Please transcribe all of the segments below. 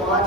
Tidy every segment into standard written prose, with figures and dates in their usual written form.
5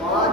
5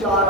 4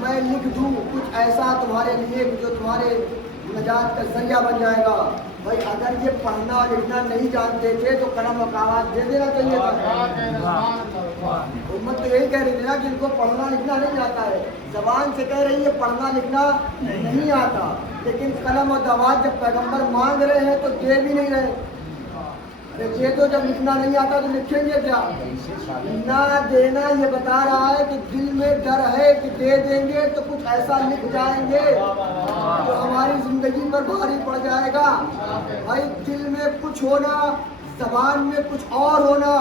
میں لکھ دوں کچھ ایسا تمہارے لیے جو تمہارے نجات کا ذریعہ بن جائے گا. بھائی اگر یہ پڑھنا اور لکھنا نہیں جانتے تھے تو قلم و کاغذ دے دینا چاہیے تھا. امت تو یہی کہہ رہی تھی نا کہ ان کو پڑھنا لکھنا نہیں آتا ہے. زبان سے کہہ رہی ہے پڑھنا لکھنا نہیں آتا, لیکن قلم و دوات جب پیغمبر مانگ رہے ہیں تو دے بھی نہیں رہے. یہ تو جب لکھنا نہیں آتا تو لکھیں گے کیا؟ نہ دینا یہ بتا رہا ہے کہ دل میں ڈر ہے کہ دے دیں گے تو کچھ ایسا لکھ جائیں گے جو ہماری زندگی پر بھاری پڑ جائے گا. بھائی دل میں کچھ ہونا, زبان میں کچھ اور ہونا,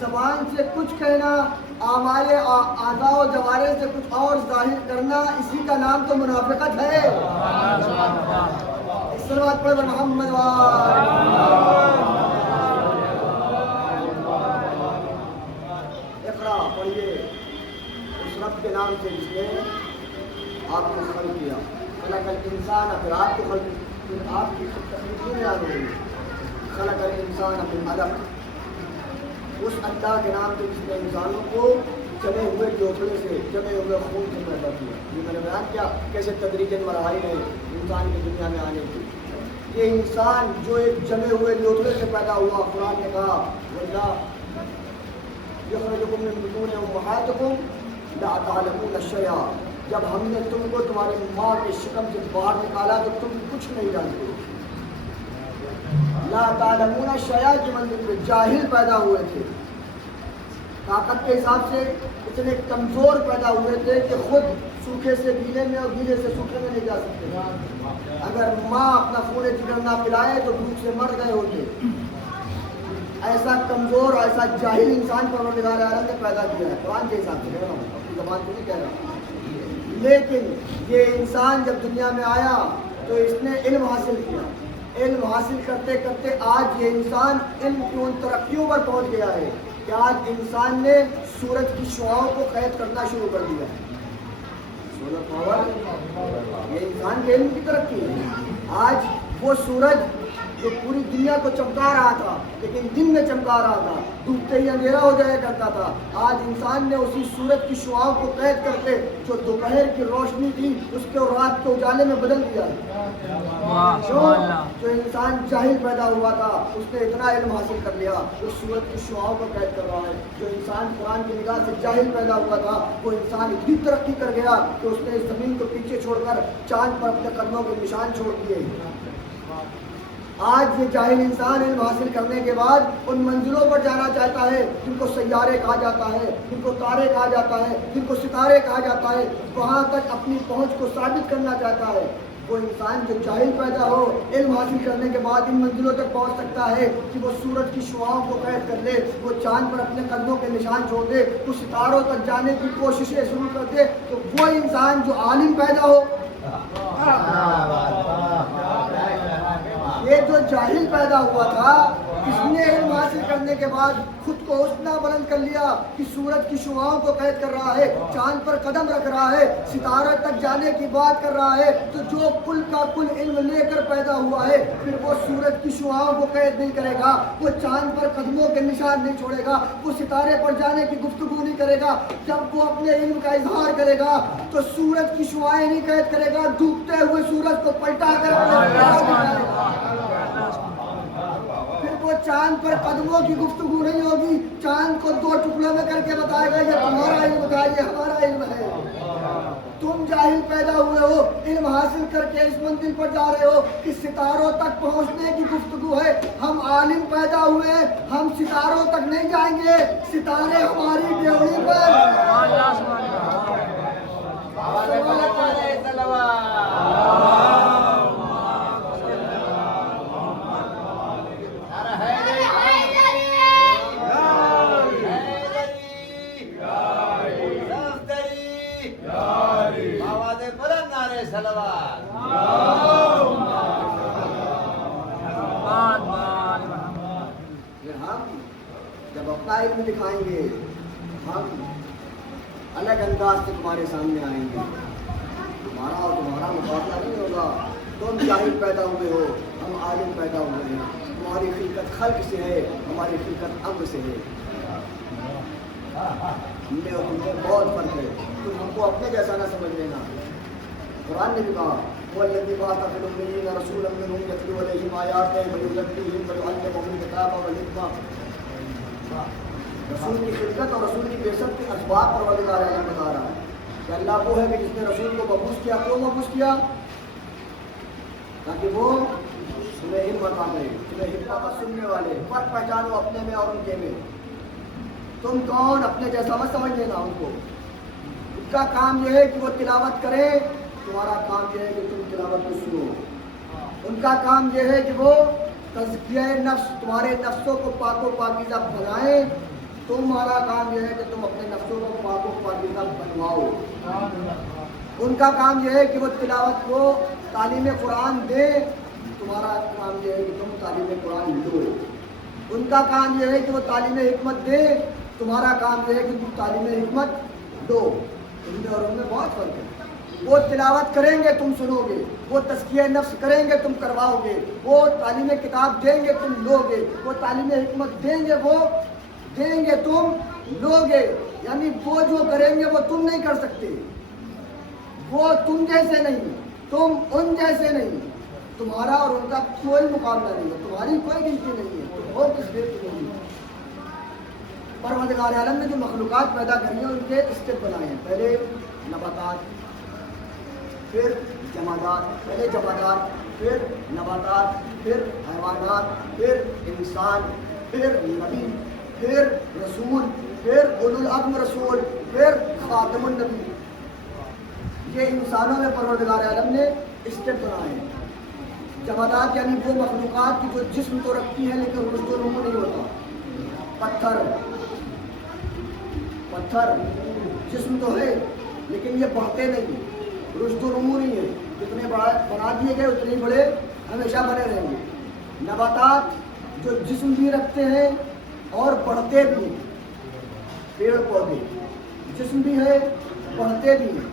زبان سے کچھ کہنا, ہمارے اعضاء و جوارح سے کچھ اور ظاہر کرنا, اسی کا نام تو منافقت ہے. صلوات پڑھ محمد اقرا پڑھیے اس رب کے نام سے جس نے آپ کو خلق کیا. خلق الانسان, پھر آپ کو خلق, پھر آپ کی تخلیق یاد ہو گئی. خلق الانسان من علق, اس اللہ کے نام سے جس نے انسانوں کو جمے ہوئے جوڑے سے, جمے ہوئے خون سے پیدا کیا. یہ میں نے بیان کیا کیسے تدریجاً مراحل ہے انسان کی دنیا میں آنے کی. یہ انسان جو ایک جمے ہوئے جوڑے سے پیدا ہوا, قرآن نے کہا واللہ یخرجکم من بطون امہاتکم لا تعلمون شیئا, جب ہم نے تم کو تمہاری ماں کے شکم سے باہر نکالا تو تم کچھ نہیں جانتے. لا تعلمون شیئا کی منزل پہ جاہل پیدا ہوئے تھے. طاقت کے حساب سے اتنے کمزور پیدا ہوئے تھے کہ خود سوکھے سے گیلے میں اور گیلے سے سوکھے میں نہیں جا سکتے. اگر ماں اپنا خون جگر نہ پلائے تو بھوک سے مر گئے ہوتے. ایسا کمزور, ایسا جاہل انسان پروردگار عالم نے پیدا کیا ہے. قرآن کے حساب سے کہہ رہا ہوں, اپنی زبان سے نہیں کہہ رہا. لیکن یہ انسان جب دنیا میں آیا تو اس نے علم حاصل کیا. علم حاصل کرتے کرتے آج یہ انسان علم کی ان ترقیوں پر پہنچ گیا ہے کہ آج انسان نے سورج کی شعاؤں کو قید کرنا شروع کر دیا ہے. سولر پاور یہ انسان کے علم کی ترقی ہے. آج وہ سورج جو پوری دنیا کو چمکا رہا تھا لیکن دن میں چمکا رہا تھا, ڈوبتے ہی اندھیرا ہو جایا کرتا تھا, آج انسان نے اسی سورج کی شعاؤں کو قید کر کے جو دوپہر کی روشنی تھی اس کو رات کے اجالے میں بدل دیا ہے. جو انسان جاہل پیدا ہوا تھا اس نے اتنا علم حاصل کر لیا, اس سورج کی شعاؤں کو قید کر رہا ہے. جو انسان قرآن کی نگاہ سے جاہل پیدا ہوا تھا وہ انسان اتنی ترقی کر گیا کہ اس نے اس زمین کو پیچھے چھوڑ کر چاند پر اپنے قدموں کے نشان چھوڑ دیے. آج یہ جاہل انسان علم حاصل کرنے کے بعد ان منزلوں پر جانا چاہتا ہے جن کو سیارے کہا جاتا ہے, جن کو تارے کہا جاتا ہے, جن کو ستارے کہا جاتا ہے. وہاں تک اپنی پہنچ کو ثابت کرنا چاہتا ہے. وہ انسان جو جاہل پیدا ہو علم حاصل کرنے کے بعد ان منزلوں تک پہنچ سکتا ہے کہ وہ سورج کی شعاؤں کو قید کر لے, وہ چاند پر اپنے قدموں کے نشان چھوڑ دے, وہ ستاروں تک جانے کی کوششیں شروع کر دے. تو وہ انسان جو عالم پیدا ہو, یہ جو جاہل پیدا ہوا تھا اس نے علم حاصل کرنے کے بعد خود کو اتنا بلند کر لیا کہ سورج کی شعاؤں کو قید کر رہا ہے, چاند پر قدم رکھ رہا ہے, ستارے تک جانے کی بات کر رہا ہے. تو جو کل کا کل علم لے کر پیدا ہوا ہے پھر وہ سورج کی شعاؤں کو قید نہیں کرے گا, وہ چاند پر قدموں کے نشان نہیں چھوڑے گا, وہ ستارے پر جانے کی گفتگو نہیں کرے گا. جب وہ اپنے علم کا اظہار کرے گا تو سورج کی شعائیں نہیں قید کرے گا, ڈوبتے ہوئے سورج کو پلٹا کر پھر وہ چاند پر قدموں کی گفتگو نہیں ہوگی, چاند کو دو ٹکڑوں میں کر کے بتائے گا یہ تمہارا علم تھا, یہ ہمارا علم ہے. تم جاہل پیدا ہوئے ہو, علم حاصل کر کے اس منزل پر جا رہے ہو کہ ستاروں تک پہنچنے کی گفتگو ہے. ہم عالم پیدا ہوئے ہیں, ہم ستاروں تک نہیں جائیں گے, ستارے ہماری ڈیوڑی پر. جب اپنا علم دکھائیں گے ہم الگ انداز سے تمہارے سامنے آئیں گے. تمہارا اور تمہارا مقابلہ نہیں ہوگا. تم جاہل پیدا ہوئے ہو, ہم عالم پیدا ہوئے ہیں. تمہاری خلقت خلق سے ہے, ہماری خلقت امر سے ہے. ہم نے اور تم میں بہت فرق ہے، تم ہم کو اپنے جیسا نہ سمجھ لینا۔ قرآن نے بھی کہا وہ الذی بعث فی الامیین رسولا منھم یتلو علیہم آیاتہ ویزکیہم ویعلمھم الکتاب والحکمہ۔ رسول کی خدمت اور رسول کی بعثت کے اسباب پروردگار عالم بتا رہا ہے کہ اللہ وہ ہے کہ جس نے رسول کو مبعوث کیا۔ کیوں مبعوث کیا؟ تاکہ وہ تمہیں ہمت آ گئے، تمہیں حکمت سننے والے، فرق پہچانو اپنے میں اور ان کے میں۔ تم کون؟ اپنے جیسا مت سمجھ لینا ان کو۔ ان کا کام یہ ہے کہ وہ تلاوت کرے، تمہارا کام یہ ہے کہ تم تلاوت کو سنو۔ ان کا کام یہ ہے کہ وہ تزکیہ نفس، تمہارے نفسوں کو پاک و پاکیزہ بنائیں، تمہارا کام یہ ہے کہ تم اپنے نفسوں کو پاک و پاکیزہ بنواؤ۔ ان کا کام یہ ہے کہ وہ تلاوت کو تعلیم قرآن دے، تمہارا کام یہ ہے کہ تم تعلیم قرآن دو۔ ان کا کام یہ ہے کہ وہ تعلیم حکمت دے، تمہارا کام یہ ہے کہ تم تعلیم حکمت دو۔ ان میں اور ان میں بہت فرق ہے۔ وہ تلاوت کریں گے تم سنو گے، وہ تزکیہ نفس کریں گے تم کرواؤ گے، وہ تعلیم کتاب دیں گے تم لو گے، وہ تعلیم حکمت دیں گے وہ دیں گے تم لو گے۔ یعنی وہ جو کریں گے وہ تم نہیں کر سکتے، وہ تم جیسے نہیں، تم ان جیسے نہیں، تمہارا اور ان کا کوئی مقابلہ نہیں ہے، تمہاری کوئی گنتی نہیں ہے، تم اور کس دیر کی نہیں ہے۔ پروردگار عالم نے جو مخلوقات پیدا کری ہیں ان کے اسٹیپ بنائے ہیں، پہلے نباتات، پھر جمادات، پہلے جمادات، پھر نباتات، پھر حیوانات، پھر انسان، پھر نبی، پھر رسول، پھر اولو العزم رسول، پھر خاتم النبی۔ یہ انسانوں میں پروردگار عالم نے اسٹیپ بنائے ہیں۔ جمادات یعنی وہ مخلوقات کی جو جسم تو رکھتی ہیں لیکن رشد و نمو نہیں ہوتا۔ پتھر جسم تو ہے لیکن یہ بڑھتے نہیں، رشد و نمو نہیں ہے، جتنے بنا دیے گئے اتنے ہی بڑے ہمیشہ بنے رہیں گے۔ نباتات جو جسم بھی رکھتے ہیں اور بڑھتے بھی ہیں، پیڑ پودے جسم بھی ہے بڑھتے بھی ہیں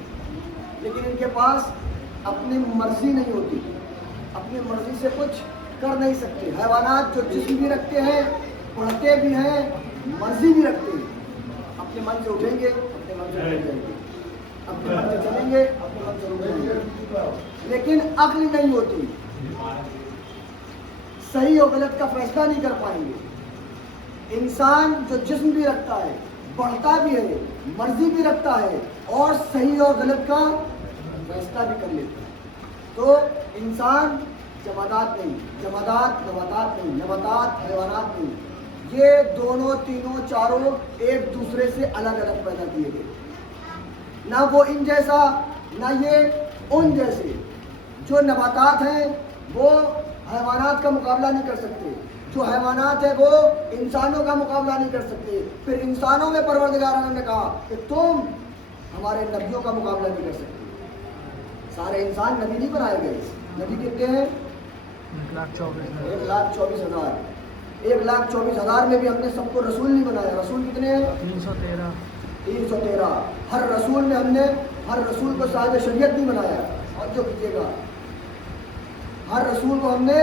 لیکن ان کے پاس اپنی مرضی نہیں ہوتی، اپنی مرضی سے کچھ کر نہیں سکتے۔ حیوانات جو جسم بھی رکھتے ہیں، پڑھتے بھی ہیں، مرضی بھی رکھتے ہیں، اپنے من سے اٹھیں گے اپنے من سے اٹھ جائیں گے، اپنے من سے چلیں گے اپنے من سے اٹھ جائیں گے، لیکن عقل نہیں ہوتی، صحیح اور غلط کا فیصلہ نہیں کر پائیں گے۔ انسان جو جسم بھی رکھتا ہے، بڑھتا بھی ہے، مرضی بھی رکھتا ہے اور صحیح اور غلط کا فیصلہ بھی کر لیتا ہے۔ تو انسان جمادات نہیں، جمادات نباتات نہیں، نباتات حیوانات نہیں، یہ دونوں تینوں چاروں ایک دوسرے سے الگ الگ پیدا کیے گئے، نہ وہ ان جیسا نہ یہ ان جیسے۔ جو نباتات ہیں وہ حیوانات کا مقابلہ نہیں کر سکتے، جو حیوانات ہیں وہ انسانوں کا مقابلہ نہیں کر سکتے۔ پھر انسانوں میں پروردگار عالم نے کہا کہ تم ہمارے نبیوں کا مقابلہ نہیں کر سکتے۔ سارے انسان نبی نہیں بنائے گئے، نبی کتنے ہیں؟ 1,24,000۔ 1,24,000 میں بھی ہم نے سب کو رسول نہیں بنایا۔ رسول کتنے ہیں؟ 313۔ ہر رسول میں ہم نے ہر رسول کو صاحب شریعت نہیں بنایا، اور جو کیجیے گا ہر رسول کو ہم نے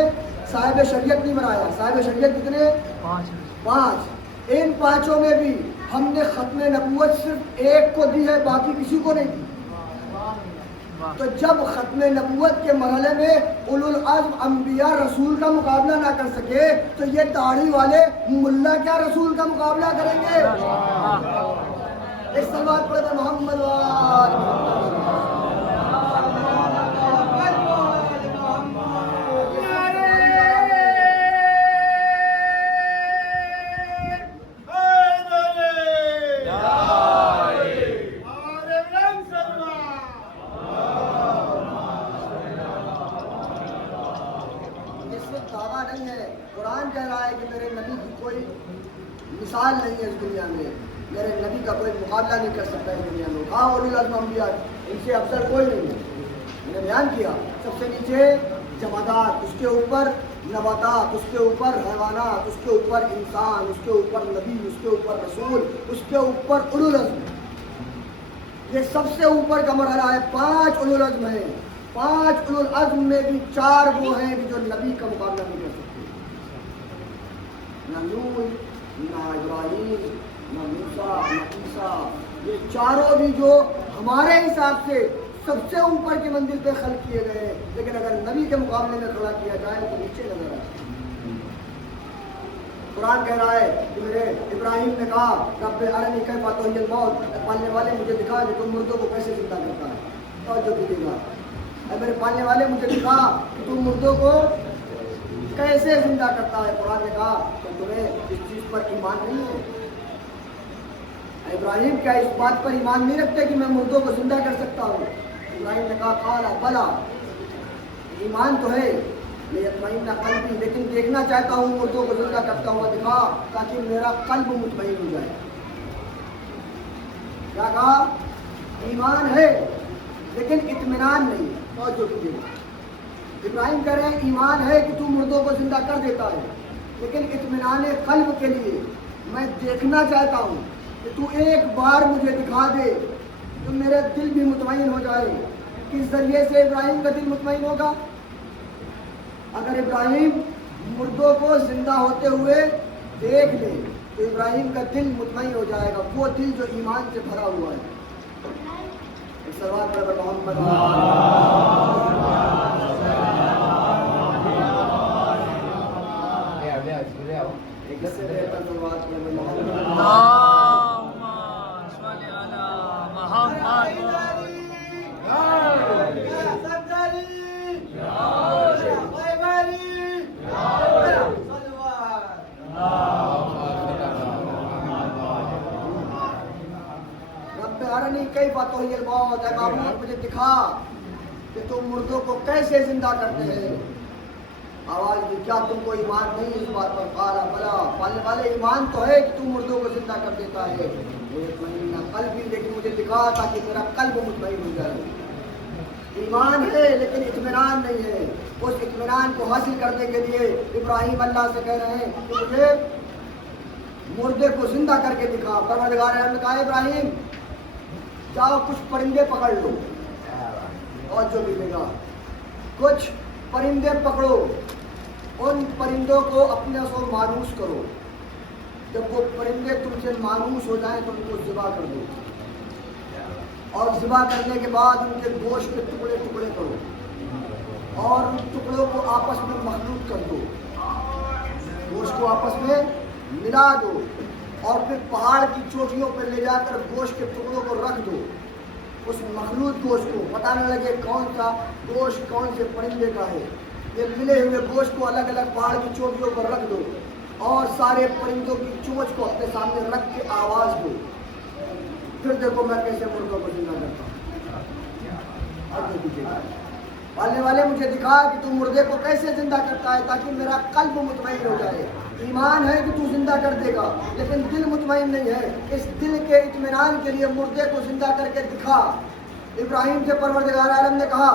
صاحب شریعت نہیں بنایا۔ صاحب شریعت کتنے؟ 5۔ ان 5 میں بھی ہم نے ختم نبوت صرف ایک کو دی ہے، باقی کسی کو نہیں دی۔ تو جب ختم نبوت کے مرحلے میں اولو العزم انبیاء رسول کا مقابلہ نہ کر سکے تو یہ داڑھی والے ملا کیا رسول کا مقابلہ کریں گے؟ اس سلوات پر محمد قرآن کہہ رہا ہے کہ میرے نبی کی کوئی مثال نہیں ہے اس دنیا میں، میرے نبی کا کوئی مقابلہ نہیں کر سکتا اس دنیا میں۔ ہاں اولو العزم انبیاء ان سے افضل کوئی نہیں ہے۔ میں نے بیان کیا سب سے نیچے جمادات، اس کے اوپر نباتات، اس کے اوپر حیوانات، اس کے اوپر انسان، اس کے اوپر نبی، اس کے اوپر رسول، اس کے اوپر اولو العزم۔ یہ سب سے اوپر کا مرحلہ ہے۔ 5 اولو العزم ہیں۔ 5 اولو العزم میں بھی 4 وہ ہیں کہ جو نبی کا مقابلہ نہیں کر سکتے، نہ نوح، نہ ابراہیم، نہ موسیٰ نہ عیسیٰ، یہ چاروں بھی جو ہمارے حساب سے سب سے اوپر کی منزل پہ خلق کیے گئے ہیں، لیکن اگر نبی کے مقابلے میں کھڑا کیا جائے تو نیچے نظر آئے۔ قرآن کہہ رہا ہے کہ میرے ابراہیم نے کہا رب ارنی کیف تحیی الموت، پالنے والے مجھے دکھا کہ تم مردوں کو کیسے زندہ کرتا ہے۔ توجہ کیجیے گا، اے میرے پالنے والے مجھے دکھا کہ تم مردوں کو کیسے زندہ کرتا ہے۔ قرآن نے کہا کہ تمہیں اس چیز پر ایمان نہیں ہے؟ ابراہیم کیا اس بات پر ایمان نہیں رکھتے کہ میں مردوں کو زندہ کر سکتا ہوں؟ ابراہیم نے کہا قال بلا، ایمان تو ہے لیطمئن قلبی، لیکن دیکھنا چاہتا ہوں مردوں کو زندہ کرتا ہوا دکھا تاکہ میرا قلب مطمئن ہو جائے۔ کیا کہا؟ ایمان ہے لیکن اطمینان نہیں ہے۔ توجہ کیجیے، ابراہیم کہہ رہے ہیں ایمان ہے کہ تو مردوں کو زندہ کر دیتا ہے، لیکن اطمینان قلب کے لیے میں دیکھنا چاہتا ہوں کہ تو ایک بار مجھے دکھا دے تو میرا دل بھی مطمئن ہو جائے۔ کس ذریعے سے ابراہیم کا دل مطمئن ہوگا؟ اگر ابراہیم مردوں کو زندہ ہوتے ہوئے دیکھ لے تو ابراہیم کا دل مطمئن ہو جائے گا، وہ دل جو ایمان سے بھرا ہوا ہے۔ ایک صلوات پر محمد ایک سے بہتر صلوات پر محمد کیف تحیی الموت، اے معبود مجھے دکھا کہ تم مردوں کو کیسے زندہ کرتے ہیں۔ آواز دی کیا تم کو ایمان نہیں اس بات پر؟ قال بلا، پالنے والے ایمان تو ہے کہ تم مردوں کو زندہ کر دیتا ہے، قلبی، لیکن مجھے دکھا تاکہ میرا قلب مطمئن ہو جائے۔ ایمان ہے لیکن اطمینان نہیں ہے۔ اس اطمینان کو حاصل کرنے کے لیے ابراہیم اللہ سے کہہ رہے ہیں کہ مجھے مردے کو زندہ کر کے دکھا۔ پروردگار عالم نے کہا ابراہیم جاؤ کچھ پرندے پکڑ لو، اور جو ملے گا کچھ پرندے پکڑو، ان پرندوں کو اپنے سے مانوس کرو، جب وہ پرندے تم سے مانوس ہو جائیں تو ان کو ذبح کر دو، اور ذبح کرنے کے بعد ان کے گوشت کے ٹکڑے ٹکڑے کرو، اور ان ٹکڑوں کو آپس میں مخلوط کر دو، گوشت کو آپس میں ملا دو، اور پھر پہاڑ کی چوٹیوں پر لے جا کر گوشت کے ٹکڑوں کو رکھ دو۔ اس مخلوط گوشت کو پتہ نہ لگے کون سا گوشت کون سے پرندے کا ہے، یہ ملے ہوئے گوشت کو الگ الگ پہاڑ کی چوٹیوں پر رکھ دو، اور سارے پرندوں کی چونچ کو اپنے سامنے رکھ کے آواز دو، پھر دیکھو میں کیسے مردوں کو زندہ کرتا ہوں۔ پالنے والے مجھے دکھا کہ تو مردے کو کیسے زندہ کرتا ہے تاکہ میرا قلب مطمئن ہو جائے۔ ایمان ہے کہ تو زندہ کر دے گا لیکن دل مطمئن نہیں ہے۔ اس دل کے اطمینان کے لیے مردے کو زندہ کر کے دکھا۔ ابراہیم سے پروردگار عالم نے کہا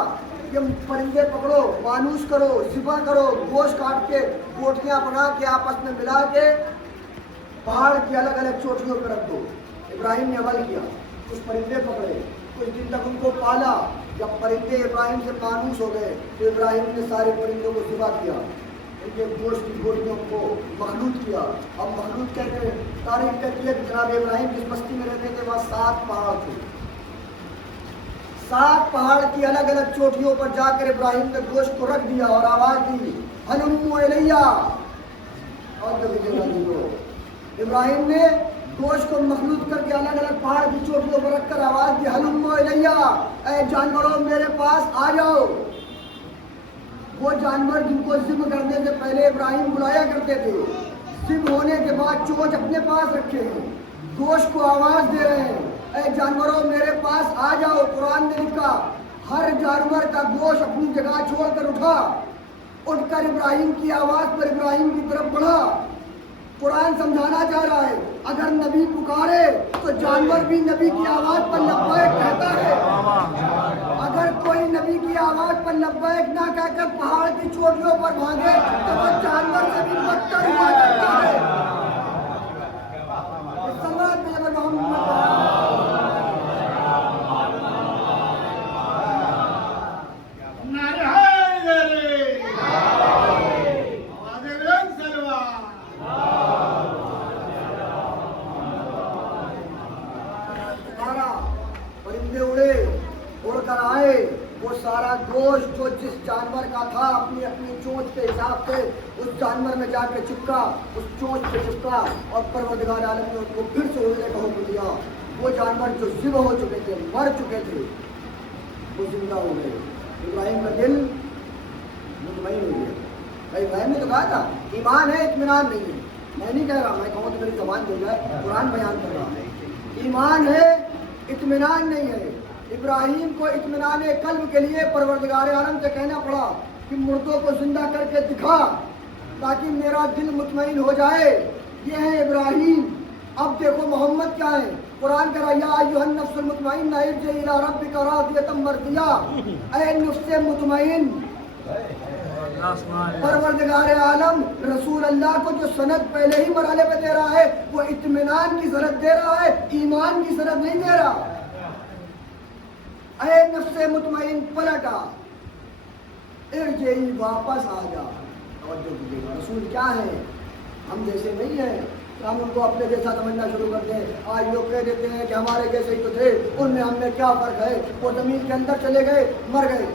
کہ پرندے پکڑو، مانوس کرو، ذبح کرو، گوشت کاٹ کے کوٹیاں بنا کے آپس میں ملا کے پہاڑ کی الگ الگ چوٹیوں پہ رکھ دو۔ ابراہیم نے عمل کیا، کچھ پرندے پکڑے، کچھ دن تک ان کو پالا۔ جب پرندے ابراہیم سے مانوس ہو گئے تو ابراہیم نے سارے پرندوں کو ذبح کیا، ان کے گوشت کی گوٹیوں کو مخلوط کیا۔ اب مخلوط کہتے ہیں، تاریخ کہتی ہے کہ جناب ابراہیم جس بستی میں رہتے تھے وہاں 7 پہاڑ تھے، 7 پہاڑ کی الگ الگ چوٹیوں پر جا کر ابراہیم نے گوشت کو رکھ دیا اور آواز دی ہلموا الیہ، اور ابراہیم نے گوشت کو مخلوط کر کے الگ الگ پہاڑ کی چوٹیوں پر رکھ کر آواز دی ہلموا الیہ، اے جانوروں میرے پاس آ جاؤ۔ وہ جانور جن کو ذبح کرنے سے پہلے ابراہیم بلایا کرتے تھے، ذبح ہونے کے بعد چونچ اپنے پاس رکھے ہیں، گوشت کو آواز دے رہے ہیں، اے جانوروں میرے پاس آ جاؤ۔ قرآن نے لکھا ہر جانور کا گوشت اپنی جگہ چھوڑ کر اٹھ کر ابراہیم کی آواز پر ابراہیم کی طرف بڑھا۔ قرآن سمجھانا چاہ رہا ہے اگر نبی پکارے تو جانور بھی نبی کی آواز پر لبیک کہتا ہے۔ اگر کوئی نبی کی آواز پر لبیک نہ کہہ کر پہاڑ کی چوٹیوں پر بھاگے تو وہ جانور سے بھی بدتر ہوا کرتا ہے۔ ہے وہ سارا گوشت جو جس جانور کا تھا اپنی اپنی چونچ کے حساب سے اس جانور میں جا کے چپکا، اس چونچ پہ چپکا اور پروردگار عالم نے ان کو پھر سے اڑنے کا حکم دیا۔ وہ جانور جو ذبح ہو چکے تھے، مر چکے تھے، وہ زندہ ہو گئے۔ ابراہیم کا دل مطمئن ہو گیا۔ بھائی ابراہیم نے تو کہا تھا ایمان ہے اطمینان نہیں ہے، میں نہیں کہہ رہا، میں کہوں تو میری زبان دے جائے، قرآن بیان کر رہا ہے۔ ایمان ہے اطمینان نہیں ہے۔ ابراہیم کو اطمینان قلب کے لیے پروردگار عالم سے کہنا پڑا کہ مردوں کو زندہ کر کے دکھا تاکہ میرا دل مطمئن ہو جائے۔ یہ ہے ابراہیم۔ اب دیکھو محمد کیا ہے، قرآن کہہ رہا یا ایھا النفس المطمئنہ ارجعی الی ربک راضیۃ مرضیہ، اے نفس مطمئن۔ پروردگار عالم رسول اللہ کو جو سند پہلے ہی مرحلے پہ دے رہا ہے وہ اطمینان کی سند دے رہا ہے، ایمان کی سند نہیں دے رہا۔ اے نفس مطمئن پلٹا، ارجعی واپس آ جا۔ توجہ کیجیے گا، رسول کیا ہے، ہم جیسے نہیں ہیں ہم ان کو اپنے جیسا سمجھنا شروع کرتے ہیں۔ آج لوگ کہہ دیتے ہیں کہ ہمارے جیسے ہی تو تھے، ان میں ہم میں کیا فرق ہے، وہ زمین کے اندر چلے گئے، مر گئے۔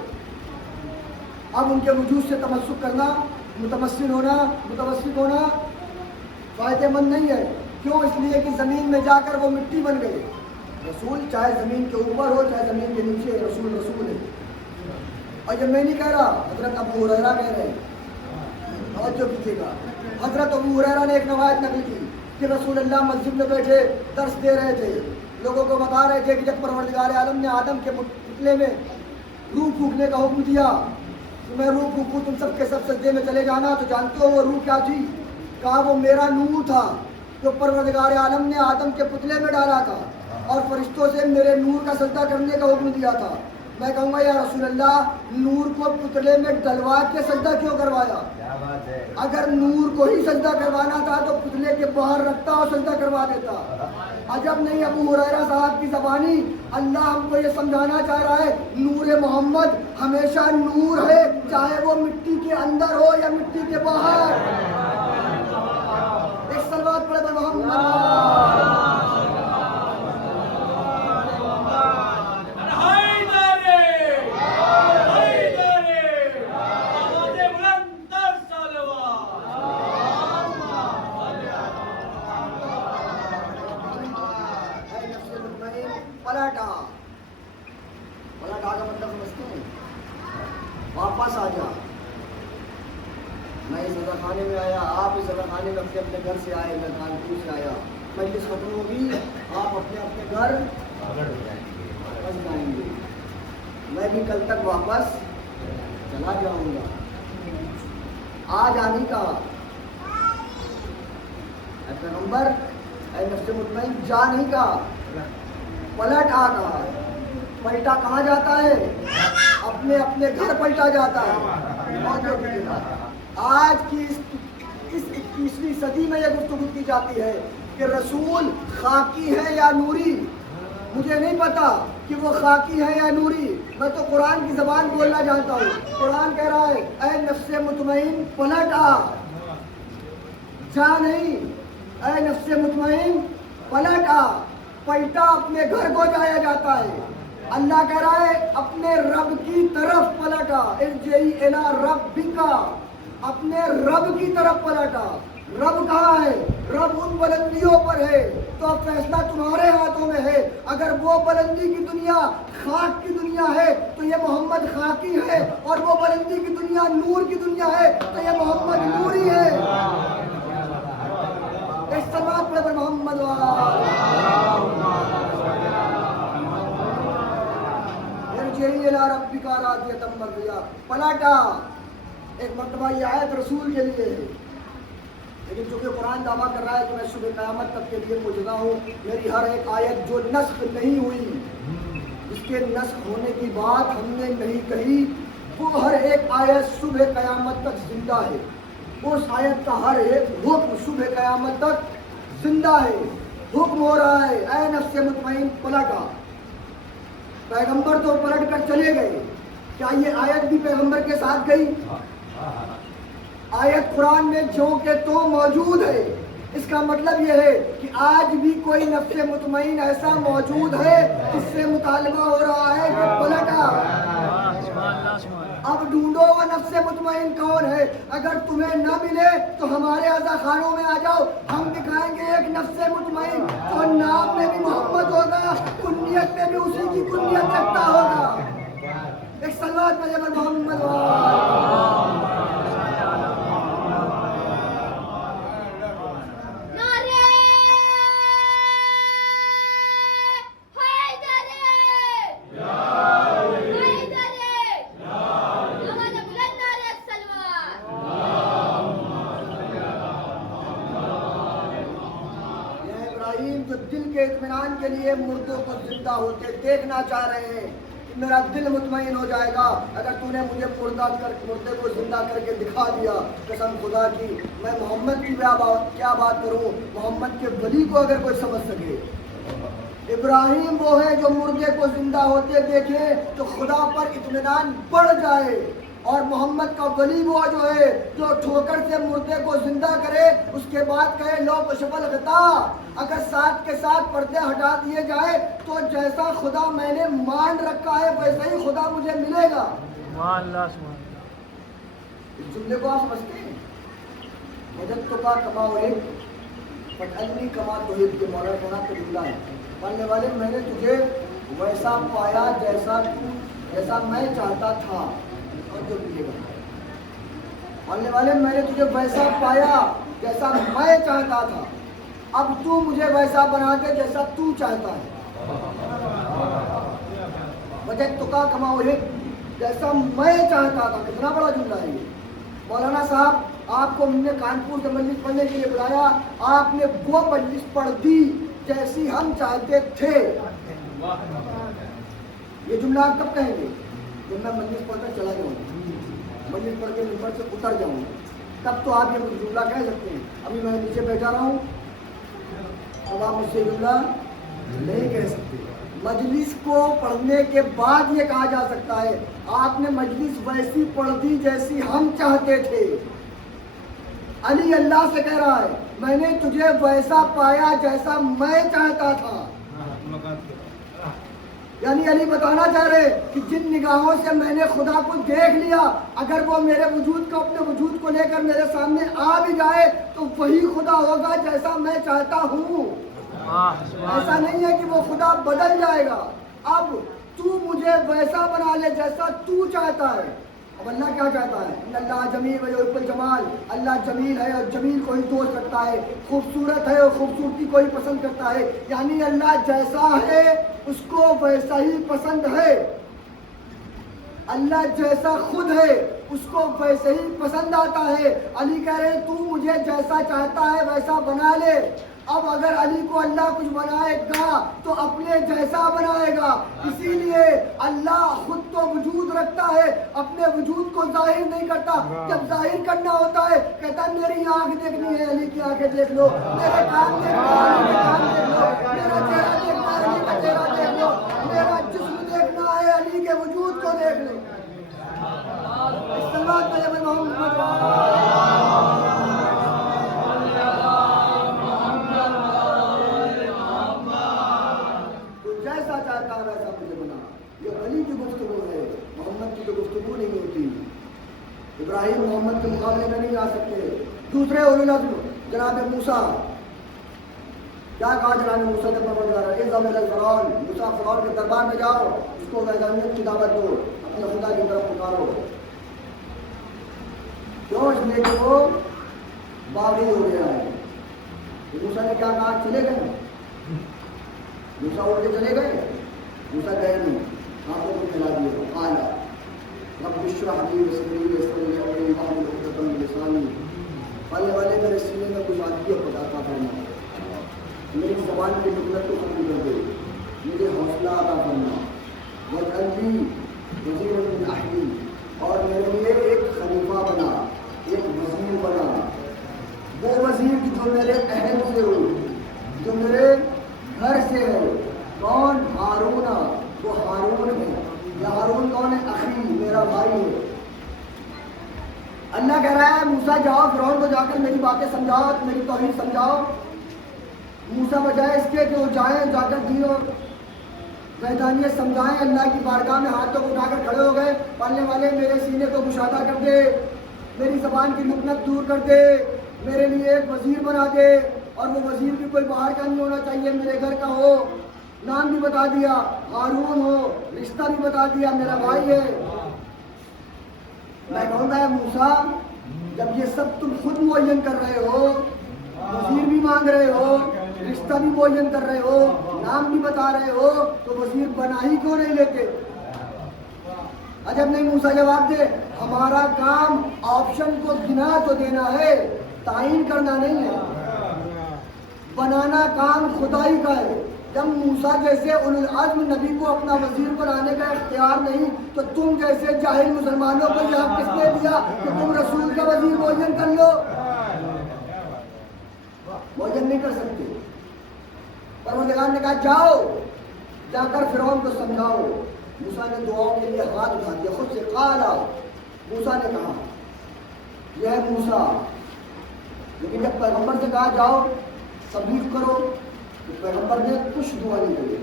اب ان کے وجود سے تمسک کرنا، متمسک ہونا فائدہ مند نہیں ہے۔ کیوں؟ اس لیے کہ زمین میں جا کر وہ مٹی بن گئے۔ رسول چاہے زمین کے اوپر ہو چاہے زمین کے نیچے، رسول رسول ہے۔ اور جب میں نہیں کہہ رہا، حضرت ابو ہریرہ کہہ رہے ہیں، توجہ کیجیے گا۔ حضرت ابو ہریرہ نے ایک روایت نقل کی کہ رسول اللہ مسجد میں بیٹھے درس دے رہے تھے، لوگوں کو بتا رہے تھے کہ جب پروردگار عالم نے آدم کے پتلے میں روح پھونکنے کا حکم دیا کہ میں روح پھونکوں، تم سب کے سب سجدے میں چلے جانا، تو جانتے ہو وہ روح کیا تھی؟ کہا وہ میرا نور تھا جو پروردگار عالم نے آدم کے پتلے میں ڈالا تھا اور فرشتوں سے میرے نور کا سجدہ کرنے کا حکم دیا تھا۔ میں کہوں گا یا رسول اللہ، نور کو پتلے میں ڈلوا کے سجدہ کیوں کروایا؟ اگر نور کو ہی سجدہ کروانا تھا تو پتلے کے باہر رکھتا اور سجدہ کروا دیتا۔ عجب نہیں ابو ہریرہ صاحب کی زبانی، اللہ ہم کو یہ سمجھانا چاہ رہا ہے نور محمد ہمیشہ نور ہے، چاہے وہ مٹی کے اندر ہو یا مٹی کے باہر۔ ایک صلوات پڑھے بر محمد۔ پلٹا کا مطلب سمجھتے ہیں؟ واپس آ جا۔ میں اس عزا خانے میں آیا، آپ اس عزا خانے میں اپنے گھر سے آئے، میں کانپور سے آیا، مجلس ختم ہوگی، آپ اپنے گھر واپس جائیں گے، میں بھی کل تک واپس چلا جاؤں گا۔ آج آنے کا اے پیغمبر، اے نفس مطمئن، جا نہیں کا، پلٹ آ کہا ہے۔ پلٹا کہاں جاتا ہے؟ اپنے گھر پلٹا جاتا ہے۔ اور جو آج کی اس 21ویں صدی میں یہ گفتگو کی جاتی ہے کہ رسول خاکی ہے یا نوری۔ مجھے نہیں پتا کہ وہ خاکی ہے یا نوری، میں تو قرآن کی زبان بولنا جانتا ہوں۔ قرآن کہہ رہا ہے اے نفس مطمئن پلٹ آ، جا نہیں، اے نفس مطمئن پلٹ آ۔ پلٹا اپنے گھر کو جایا جاتا ہے۔ اللہ کہہ رہا ہے اپنے رب کی طرف پلٹا، ارجعی الی ربک، اپنے رب کی طرف پلٹا۔ رب کہاں ہے؟ رب ان بلندیوں پر ہے، تو اب فیصلہ تمہارے ہاتھوں میں ہے۔ اگر وہ بلندی کی دنیا خاک کی دنیا ہے تو یہ محمد خاکی ہے، اور وہ بلندی کی دنیا نور کی دنیا ہے تو یہ محمد نوری ہے۔ اس صلوات پر محمد ارجعی الی ربک راضیۃ مرضیہ، پلٹا۔ ایک مرتبہ یہ آیت رسول کے لیے ہے، لیکن چونکہ قرآن دعویٰ کر رہا ہے کہ میں صبح قیامت تک کے لیے معجزہ ہوں، میری ہر ایک آیت جو نسخ نہیں ہوئی، اس کے نسخ ہونے کی بات ہم نے نہیں کہی، وہ ہر ایک آیت صبح قیامت تک زندہ ہے۔ اس آیت کا ہر ایک حکم صبح قیامت تک زندہ ہے۔ حکم ہو رہا ہے اے نفس مطمئن پلٹا۔ پیغمبر تو پلٹ کر چلے گئے، کیا یہ آیت بھی پیغمبر کے ساتھ گئی؟ آیت قرآن میں جو کہ تو موجود ہے۔ اس کا مطلب یہ ہے کہ آج بھی کوئی نفس مطمئن ایسا موجود ہے جس سے مطالبہ ہو رہا ہے کہ پلٹا۔ نفس مطمئن کون ہے؟ اگر تمہیں نہ ملے تو ہمارے عزاخانوں میں آ جاؤ، ہم دکھائیں گے ایک نفس مطمئن جو نام میں بھی محمد ہوگا، کنیت میں بھی اسی کی کنیت رکھتا ہوگا۔ ایک صلوات پڑھیں پر محمد جو دل کے اطمینان کے لیے مردوں کو زندہ ہوتے دیکھنا چاہ رہے ہیں کہ میرا دل مطمئن ہو جائے گا اگر تو نے مجھے مردے کو زندہ کر کے دکھا دیا۔ قسم خدا کی میں محمد کی کیا بات کروں، محمد کے ولی کو اگر کوئی سمجھ سکے۔ ابراہیم وہ ہے جو مردے کو زندہ ہوتے دیکھے تو خدا پر اطمینان بڑھ جائے، اور محمد کا ولی وہ جو ہے جو ٹھوکر سے مردے کو زندہ کرے اس کے بعد کہے لو بشفل غطا، اگر ساتھ کے ساتھ پردے ہٹا دیے جائے تو جیسا خدا میں نے مان رکھا ہے ویسا ہی خدا مجھے ملے گا۔ اس جملے کو آپ سمجھتے ہیں؟ وجد تو کا کما فتحلی کما تو کے مولا کہنا تو جملہ ہے پڑھنے والے، میں نے تجھے ویسا پایا جیسا میں چاہتا تھا، اور جو ملے گا پڑھنے والے میں نے تجھے ویسا پایا جیسا میں چاہتا تھا، اب تو مجھے ویسا بنا دے جیسا تو چاہتا ہے۔ وجد تو کا کما جیسا میں چاہتا تھا، کتنا بڑا جملہ ہے یہ۔ مولانا صاحب آپ کو ہم نے کانپور سے مجلس پڑھنے کے لیے بلایا، آپ نے وہ مجلس پڑھ دی جیسی ہم چاہتے تھے۔ یہ جملہ آپ کب کہیں گے؟ جب میں مجلس پڑھ کر چلا جاؤں، مجلس پڑھ کے ممبر سے اتر جاؤں، تب تو آپ یہ جملہ کہہ سکتے ہیں۔ ابھی میں نیچے بیٹھا رہا ہوں اب آپ مجھ سے جملہ نہیں کہہ سکتے۔ مجلس کو پڑھنے کے بعد یہ کہا جا سکتا ہے آپ نے مجلس ویسی پڑھ دی جیسی ہم چاہتے تھے۔ علی اللہ سے کہہ رہا ہے میں نے تجھے ویسا پایا جیسا میں چاہتا تھا، یعنی علی بتانا چاہ رہے کہ جن نگاہوں سے میں نے خدا کو دیکھ لیا اگر وہ میرے وجود کو اپنے وجود کو لے کر میرے سامنے آ بھی جائے تو وہی خدا ہوگا جیسا میں چاہتا ہوں۔ ایسا نہیں ہے کہ وہ خدا بدل جائے گا، اب تو مجھے ویسا بنا لے جیسا تو چاہتا ہے۔ اب اللہ کیا چاہتا ہے؟ ان اللہ جمیل و یحب الجمال، اللہ جمیل ہے اور جمیل کو ہی دوست رکھتا ہے، خوبصورت ہے اور خوبصورتی کو ہی پسند کرتا ہے، یعنی اللہ جیسا ہے اس کو ویسا ہی پسند ہے، اللہ جیسا خود ہے اس کو ویسے ہی پسند آتا ہے۔ علی کہہ رہے تو مجھے جیسا چاہتا ہے ویسا بنا لے۔ اب اگر علی کو اللہ کچھ بنائے گا تو اپنے جیسا بنائے گا، اسی لیے اللہ خود تو وجود رکھتا ہے، اپنے وجود کو ظاہر نہیں کرتا۔ جب ظاہر کرنا ہوتا ہے کہتا ہے میری آنکھ دیکھنی ہے علی کی آنکھیں دیکھ لو، میرے کان دیکھنا ہے علی کے کان دیکھ لو، میرا چہرہ دیکھنا ہے علی کا چہرہ دیکھ لو، میرا جسم دیکھنا ہے علی کے وجود کو دیکھ لو۔ صلوات پہ محمد ابراہیم محمد کے مقابلے میں نہیں آ سکتے۔ دوسرے اولو العزم جناب موسیٰ، کیا کہا جناب موسیٰ کے پروردگار اذهب الى فرعون، موسیٰ فرعون کے دربار میں جاؤ، اس کو وحدانیت کی دعوت دو، اپنے خدا کی طرف پکارو۔ کیوں؟ اس لیے کہ وہ باغی ہو گیا ہے۔ موسیٰ نے کیا کہا؟ چلے گئے موسیٰ اٹھ کے چلے گئے، موسیٰ گئے نہیں، آنکھوں کو کھلا دیے۔ قال رب اشرح لي صدري ويسر لي امري واحلل عقدة من لساني، پڑھنے والے میرے سینے میں کچھ آتی ہے عطا فرما، میری زبان کی نکلت کو ختم کر دے، مجھے حوصلہ عطا فرما۔ واجعل لي وزيرا من اهلي، اور میرے لیے ایک خلیفہ بنا، ایک وزیر بنا، وہ وزیر جو میرے اہل سے ہو، جو میرے گھر سے ہے۔ کون؟ ہارون، وہ ہارون ہے۔ یا ہارون کون ہے؟ اخی، میرا بھائی ہے۔ اللہ کہہ رہا ہے موسیٰ جاؤ فرعون کو جا کر میری باتیں سمجھاؤ، میری توحید سمجھاؤ۔ موسیٰ بجائے اس کے کہ وہ جائیں، جا کر دین اور وحدانیت سمجھائیں، اللہ کی بارگاہ میں ہاتھوں کو اٹھا کر کھڑے ہو گئے۔ پالنے والے میرے سینے کو کشادہ کر دے، میری زبان کی لکنت دور کر دے، میرے لیے ایک وزیر بنا دے، اور وہ وزیر بھی کوئی باہر کا نہیں ہونا چاہیے، میرے گھر کا ہو، نام بھی بتا دیا ہارون ہو، رشتہ بھی بتا دیا میرا بھائی ہے۔ میں کہوں گا موسیٰ، جب یہ سب تم خود معین کر رہے ہو، وزیر بھی مانگ رہے ہو، رشتہ بھی معین کر رہے ہو، نام بھی بتا رہے ہو، تو وزیر بنا ہی کیوں نہیں لیتے؟ عجب نہیں موسیٰ جواب دے، ہمارا کام آپشن کو گنا تو دینا ہے، تعین کرنا نہیں ہے، بنانا کام خدائی کا ہے۔ جب موسیٰ جیسے اولو العزم نبی کو اپنا وزیر بنانے کا اختیار نہیں، تو تم جیسے جاہل مسلمانوں کو یہ حق کس نے دیا کہ تم رسول کا وزیر معین کر لو؟ معین نہیں کر سکتے۔ پروردگار نے کہا جاؤ، جا کر فرعون کو سمجھاؤ۔ موسیٰ نے دعاؤں کے لیے ہاتھ اٹھا دیا، خود سے قالا، موسیٰ نے کہا یہ ہے موسیٰ۔ لیکن جب پیغمبر سے کہا جاؤ تبلیغ کرو، تو پیغمبر نے کچھ دعا نہیں کری۔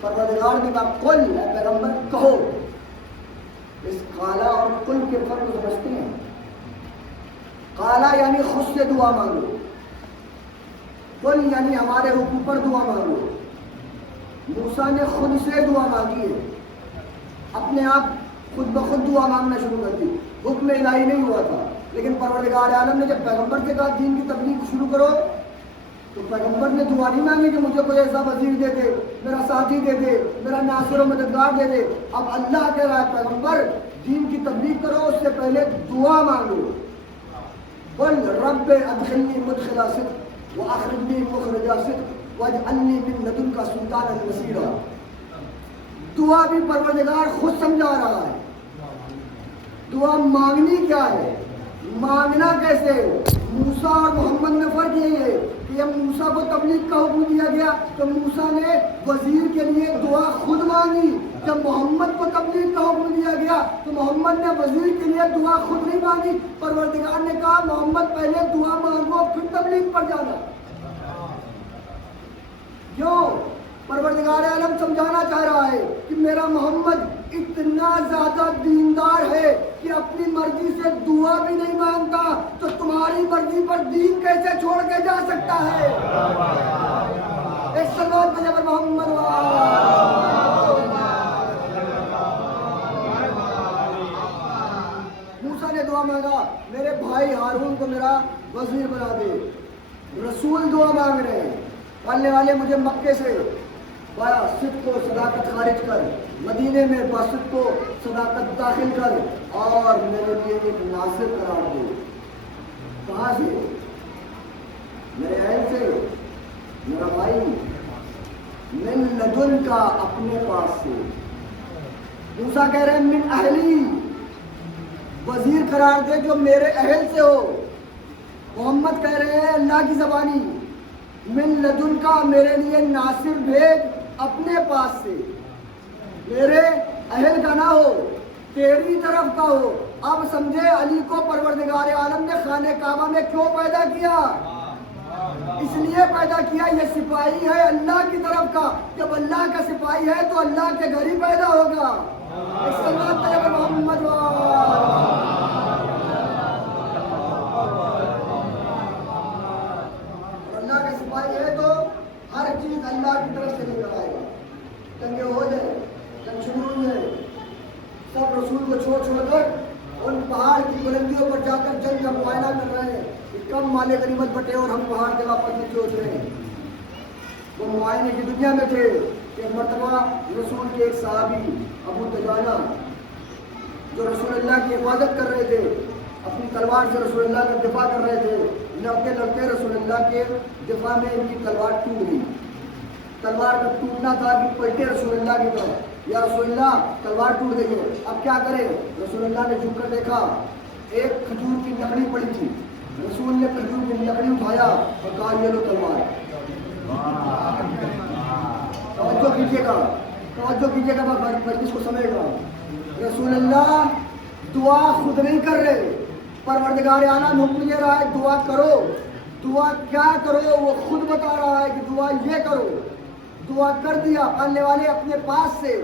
پروردگار نے کہا قل، اے پیغمبر کہو۔ اس قالا اور قل کے فرق کو سمجھتے ہیں؟ قالا یعنی خود سے دعا مانگو، قل یعنی ہمارے حکم پر دعا مانگو۔ موسیٰ نے خود سے دعا مانگی ہے، اپنے آپ خود بخود دعا مانگنا شروع کر دی، حکم الہی نہیں ہوا تھا۔ لیکن پروردگار عالم نے جب پیغمبر سے کہا دین کی تبلیغ شروع کرو، تو پیغمبر نے دعا نہیں مانگی کہ مجھے کوئی ایسا وزیر دے دے، میرا ساتھی دے دے، میرا ناصر و مددگار دے دے۔ اب اللہ کہہ رہا ہے پیغمبر دین کی تبلیغ کرو، اس سے پہلے دعا مانگو۔ قل رب ادخلنی مدخل صدق واخرجنی مخرج صدق واجعلنی من لدنک سلطانا نصیرا۔ دعا بھی پروردگار خود سمجھا رہا ہے۔ دعا مانگنی کیا ہے، مانگنا کیسے؟ موسیٰ اور محمد میں فرق یہ ہے کہ جب موسیٰ کو تبلیغ کا حکم دیا گیا تو موسیٰ نے وزیر کے لیے دعا خود مانگی، جب محمد کو تبلیغ کا حکم دیا گیا تو محمد نے وزیر کے لیے دعا خود نہیں مانگی۔ پروردگار نے کہا محمد پہلے دعا مانگو پھر تبلیغ پر جانا۔ کیوں؟ پروردگار عالم سمجھانا چاہ رہا ہے کہ میرا محمد اتنا زیادہ دیندار ہے کہ اپنی مرضی سے دعا بھی نہیں مانگتا، تو تمہاری مرضی پر دین کیسے چھوڑ کے جا سکتا ہے؟ ایک صلوات بجا پر محمد موسیٰ نے دعا مانگا میرے بھائی ہارون کو میرا وزیر بنا دے۔ رسول دعا مانگ رہے ہیں، پالنے والے مجھے مکے سے صدق کو صداقت خارج کر، مدینے میں بصدق کو صداقت داخل کر، اور میرے لیے ایک ناصر قرار دے۔ کہاں سے؟ میرے اہل سے، میرا بھائی، من لدن کا، اپنے پاس سے۔ موسیٰ کہہ رہے ہیں من اہلی، وزیر قرار دے جو میرے اہل سے ہو۔ محمد کہہ رہے ہیں اللہ کی زبانی، من لدن کا، میرے لیے ناصر بھیج اپنے پاس سے، میرے اہل کا نہ ہو، تیری طرف کا ہو۔ اب سمجھے علی کو پروردگار عالم نے خانہ کعبہ میں کیوں پیدا کیا؟ اس لیے پیدا کیا یہ سپاہی ہے اللہ کی طرف کا، جب اللہ کا سپاہی ہے تو اللہ کے گھر ہی پیدا ہوگا۔ محمد اللہ کا سپاہی ہے تو ہر چیز اللہ کی طرف سے لے کر آئے گا۔ جنگیں ہو جائے، جنگ شروع ہو جائے، سب رسول کو چھوڑ کر ان پہاڑ کی بلندیوں پر جا کر جنگ کا معائنہ کر رہے ہیں کہ کم مال غنیمت بٹے اور ہم پہاڑ کے واپس نیچے اترے ہیں۔ وہ معائنے کی دنیا میں تھے کہ ایک مرتبہ رسول کے ایک صحابی ابو دجانہ جو رسول اللہ کی حفاظت کر رہے تھے، اپنی تلوار سے رسول اللہ کا دفاع کر رہے تھے، لڑتے لڑتے رسول اللہ کے دفاع میں ان کی تلوار ٹوٹ گئی۔ تلوار کا ٹوٹنا تھا کہ پلٹے رسول اللہ کی طرف، یا رسول اللہ تلوار ٹوٹ گئی ہے، اب کیا کریں؟ رسول اللہ نے جھک کر دیکھا، ایک کھجور کی لکڑی پڑی تھی، رسول نے کھجور کی لکڑی اٹھایا اور کہا یہ لو تلوار۔ توجہ کیجیے گا، مجلس کو سمجھ رہا ہوں۔ رسول اللہ دعا خود نہیں کر رہے، پروردگار عالم حکم دے رہا ہے دعا کرو۔ دعا کیا کرو وہ خود بتا رہا ہے کہ دعا یہ کرو۔ دعا کر دیا، پالنے والے اپنے پاس سے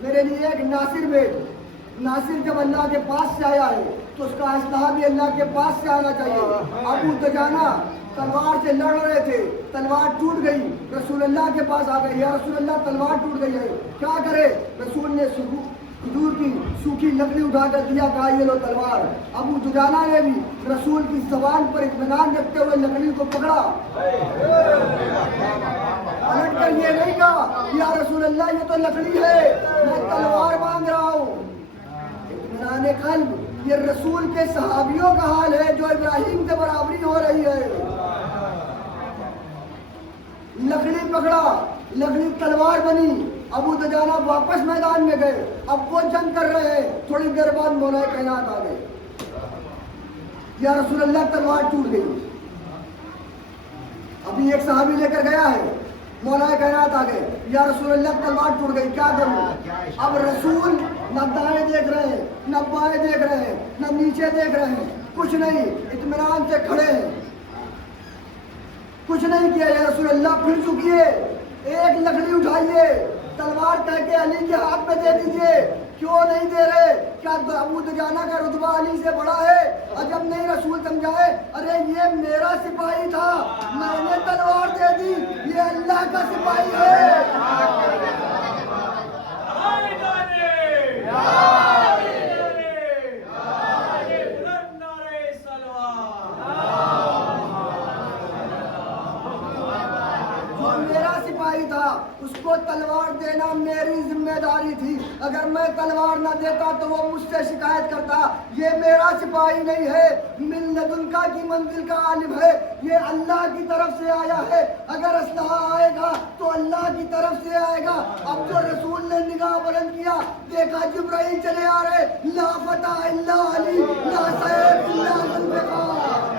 میرے لیے ایک ناصر بھیج۔ ناصر جب اللہ کے پاس سے آیا ہے تو اس کا اسلحہ بھی اللہ کے پاس سے آنا چاہیے۔ ابو دجانہ تلوار سے لڑ رہے تھے، تلوار ٹوٹ گئی، رسول اللہ کے پاس آ گئے، یا رسول اللہ تلوار ٹوٹ گئی ہے، کیا کرے؟ رسول نے کھجور کی سوکھی لکڑی اٹھا کر دیا، کہا یہ لو تلوار۔ ابو دجانہ نے بھی رسول کی زبان پر اطمینان رکھتے ہوئے لکڑی کو پکڑا، پلٹ کر یہ نہیں کہا یا رسول اللہ یہ تو لکڑی ہے، میں تلوار مانگ رہا ہوں۔ اطمینان قلب، یہ رسول کے صحابیوں کا حال ہے جو ابراہیم سے برابری ہو رہی ہے۔ لکڑی پکڑا، لکڑی تلوار بنی، ابو دجانہ واپس میدان میں گئے، اب وہ جنگ کر رہے ہیں۔ تھوڑی دیر بعد مولا کائنات آ گئے، یا رسول اللہ تلوار ٹوٹ گئی۔ ابھی ایک صحابی لے کر گیا ہے، مولا کائنات آ گئے، یا رسول اللہ تلوار ٹوٹ گئی، کیا کروں؟ اب رسول نہ دائیں دیکھ رہے ہیں، نہ بائیں دیکھ رہے ہیں، نہ نیچے دیکھ رہے ہیں، کچھ نہیں، اطمینان سے کھڑے ہیں، کچھ نہیں کیا۔ یا رسول اللہ پھر جھکیے، ایک لکڑی اٹھائیے، تلوار کہہ کے علی کے ہاتھ میں دے دیجئے۔ کیوں نہیں دے رہے؟ کیا ابو دجانہ کا رتبہ علی سے بڑا ہے؟ عجب نہیں، رسول سمجھائے، ارے یہ میرا سپاہی تھا، میں نے تلوار دے دی، یہ اللہ کا سپاہی ہے۔ اس کو تلوار دینا میری ذمہ داری تھی، اگر میں تلوار نہ دیتا تو وہ مجھ سے شکایت کرتا، یہ میرا سپاہی نہیں ہے، من لدنکا کی منزل کا عالم ہے، یہ اللہ کی طرف سے آیا ہے، اگر اسلحہ آئے گا تو اللہ کی طرف سے آئے گا۔ اب جو رسول نے نگاہ بلند کیا، دیکھا جبرائیل چلے آ رہے، لا فتح الا علی، لا سیف الا ذوالفقار۔